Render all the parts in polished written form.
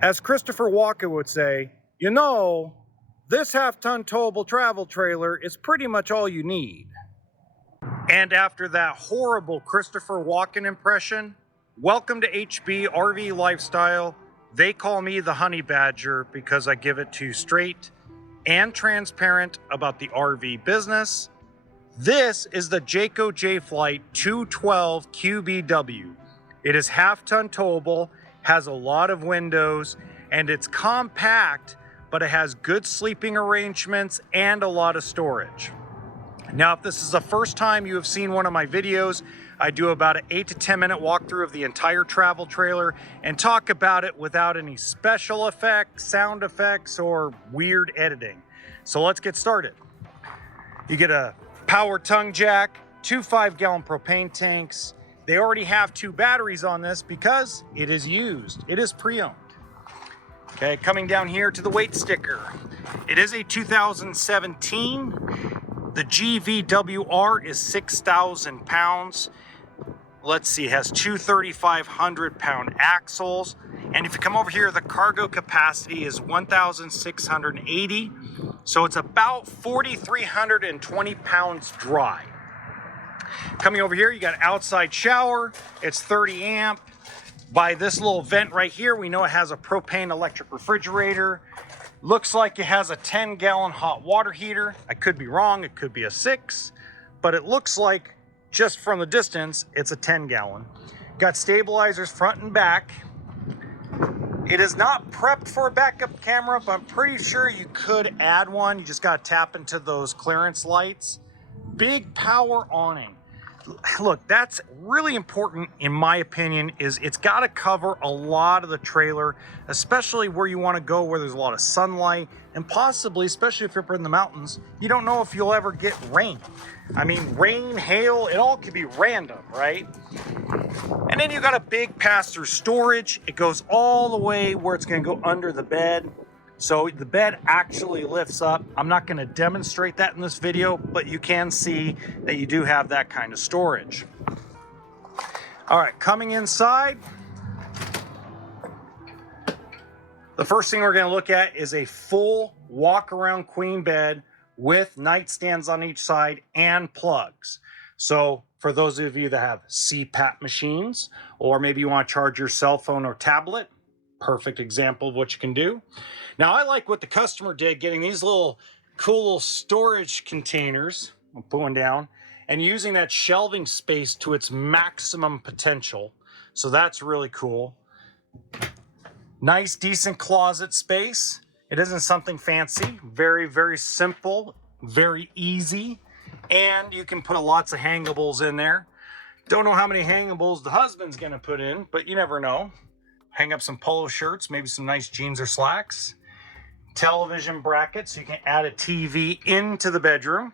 As Christopher Walken would say, you know, this half-ton towable travel trailer is pretty much all you need. And after that horrible Christopher Walken impression, welcome to HBRV Lifestyle. They call me the Honey Badger because I give it to you straight and transparent about the RV business. This is the Jayco JayFlight 212 QBW. It is half-ton towable, has a lot of windows, and it's compact, but it has good sleeping arrangements and a lot of storage. Now, if this is the first time you have seen one of my videos, I do about an 8 to 10 minute walkthrough of the entire travel trailer and talk about it without any special effects, sound effects, or weird editing. So let's get started. You get a power tongue jack, 2 5-gallon propane tanks. They already have 2 batteries on this because it is used. It is pre-owned. Okay, coming down here to the weight sticker. It is a 2017. The GVWR is 6,000 pounds. Let's see, it has 2 3,500-pound axles. And if you come over here, the cargo capacity is 1,680. So it's about 4,320 pounds dry. Coming over here, you got an outside shower. It's 30 amp. By this little vent right here, we know it has a propane electric refrigerator. Looks like it has a 10-gallon hot water heater. I could be wrong, it could be a 6, but it looks like, just from the distance, it's a 10-gallon. Got stabilizers front and back. It is not prepped for a backup camera, but I'm pretty sure you could add one. You just gotta tap into those clearance lights. Big power awning. Look, that's really important in my opinion, is it's got to cover a lot of the trailer, especially where you want to go where there's a lot of sunlight, and possibly, especially if you're up in the mountains, you don't know if you'll ever get rain. I mean, rain, hail, it all could be random, right? And then you got a big pass-through storage. It goes all the way where it's going to go under the bed. So the bed actually lifts up. I'm not going to demonstrate that in this video, but you can see that you do have that kind of storage. All right, coming inside, the first thing we're going to look at is a full walk-around queen bed with nightstands on each side and plugs. So for those of you that have CPAP machines, or maybe you want to charge your cell phone or tablet, perfect example of what you can do. Now, I like what the customer did, getting these little cool little storage containers, I'm pulling down, and using that shelving space to its maximum potential. So that's really cool. Nice, decent closet space. It isn't something fancy. Very, very simple, very easy. And you can put lots of hangables in there. Don't know how many hangables the husband's gonna put in, but you never know. Hang up some polo shirts, maybe some nice jeans or slacks. Television bracket, so you can add a TV into the bedroom.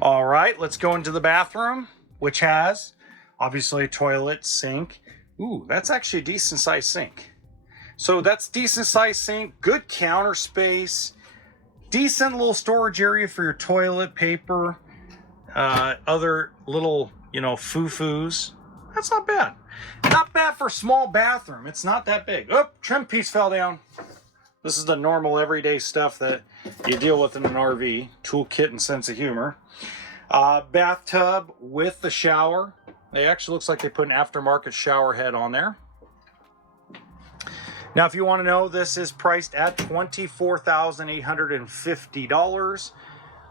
All right, let's go into the bathroom, which has obviously a toilet, sink. Ooh, that's actually a decent sized sink. So that's decent sized sink, good counter space, decent little storage area for your toilet paper, other little, foo-foos. That's not bad. Not bad for a small bathroom. It's not that big. Oh, trim piece fell down. This is the normal everyday stuff that you deal with in an RV. Toolkit and sense of humor. Bathtub with the shower. It actually looks like they put an aftermarket shower head on there. Now, if you want to know, this is priced at $24,850.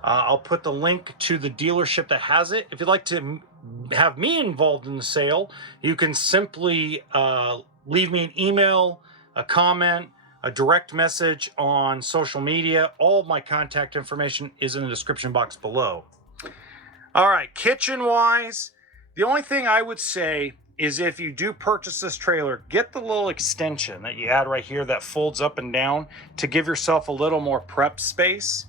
I'll put the link to the dealership that has it. If you'd like to have me involved in the sale, you can simply leave me an email, a comment, a direct message on social media. All of my contact information is in the description box below. All right, kitchen-wise, the only thing I would say is if you do purchase this trailer, get the little extension that you add right here that folds up and down to give yourself a little more prep space.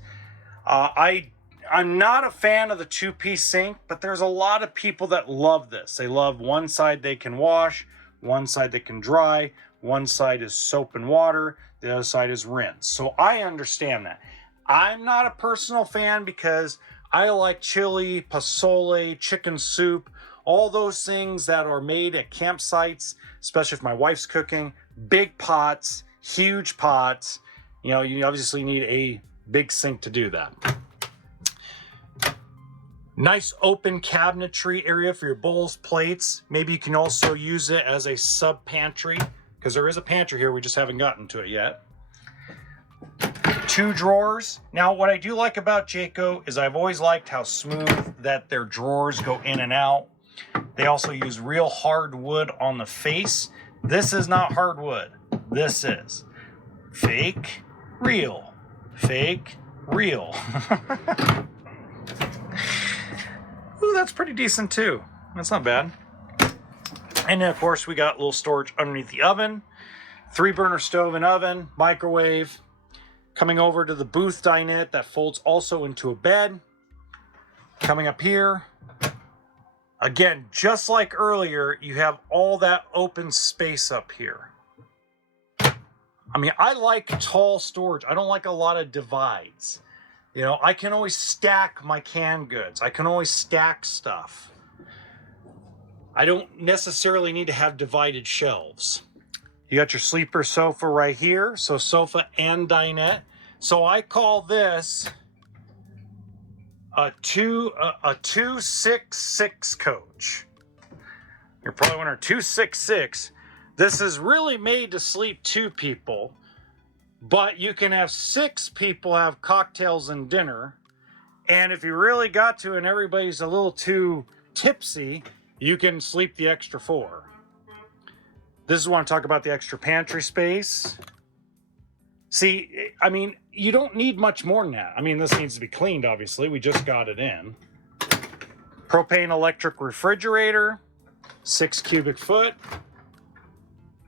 I'm not a fan of the 2-piece sink, but there's a lot of people that love this. They love one side they can wash, one side they can dry, one side is soap and water, the other side is rinse. So I understand that. I'm not a personal fan because I like chili, pozole, chicken soup, all those things that are made at campsites, especially if my wife's cooking, big pots, huge pots. You know, you obviously need a big sink to do that. Nice open cabinetry area for your bowls, plates. Maybe you can also use it as a sub pantry, because there is a pantry here, we just haven't gotten to it yet. 2 drawers. Now, what I do like about Jayco is I've always liked how smooth that their drawers go in and out. They also use real hard wood on the face. This is not hardwood. This is fake, real, fake, real. Ooh, that's pretty decent too. That's not bad. And then of course we got a little storage underneath the oven, 3-burner stove and oven, microwave. Coming over to the booth dinette that folds also into a bed. Coming up here, again, just like earlier, you have all that open space up here. I mean, I like tall storage. I don't like a lot of divides. You know, I can always stack my canned goods. I can always stack stuff. I don't necessarily need to have divided shelves. You got your sleeper sofa right here. So sofa and dinette. So I call this a 266 coach. You're probably wondering, 266. This is really made to sleep 2 people. But you can have 6 people have cocktails and dinner. And if you really got to and everybody's a little too tipsy, you can sleep the extra 4. This is when I talk about the extra pantry space. See, I mean, you don't need much more than that. I mean, this needs to be cleaned, obviously. We just got it in. Propane electric refrigerator, 6 cubic foot.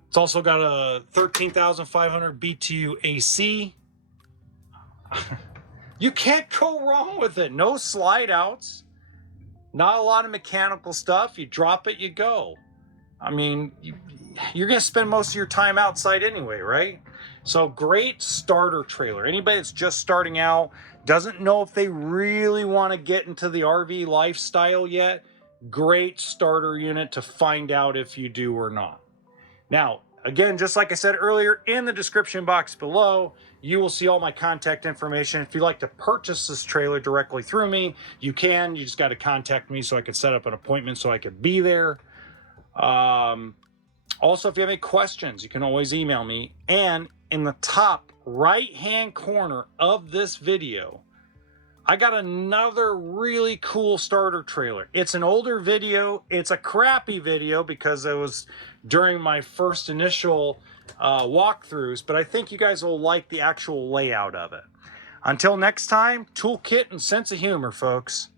It's also got a 13,500 BTU AC. You can't go wrong with it. No slide outs. Not a lot of mechanical stuff. You drop it, you go. I mean, you're going to spend most of your time outside anyway, right? So great starter trailer. Anybody that's just starting out, doesn't know if they really want to get into the RV lifestyle yet, great starter unit to find out if you do or not. Now, again, just like I said earlier, in the description box below, you will see all my contact information. If you'd like to purchase this trailer directly through me, you can. You just got to contact me so I can set up an appointment so I could be there. Also, if you have any questions, you can always email me. And in the top right-hand corner of this video, I got another really cool starter trailer. It's an older video. It's a crappy video because it was during my first initial walkthroughs, but I think you guys will like the actual layout of it. Until next time, toolkit and sense of humor, folks.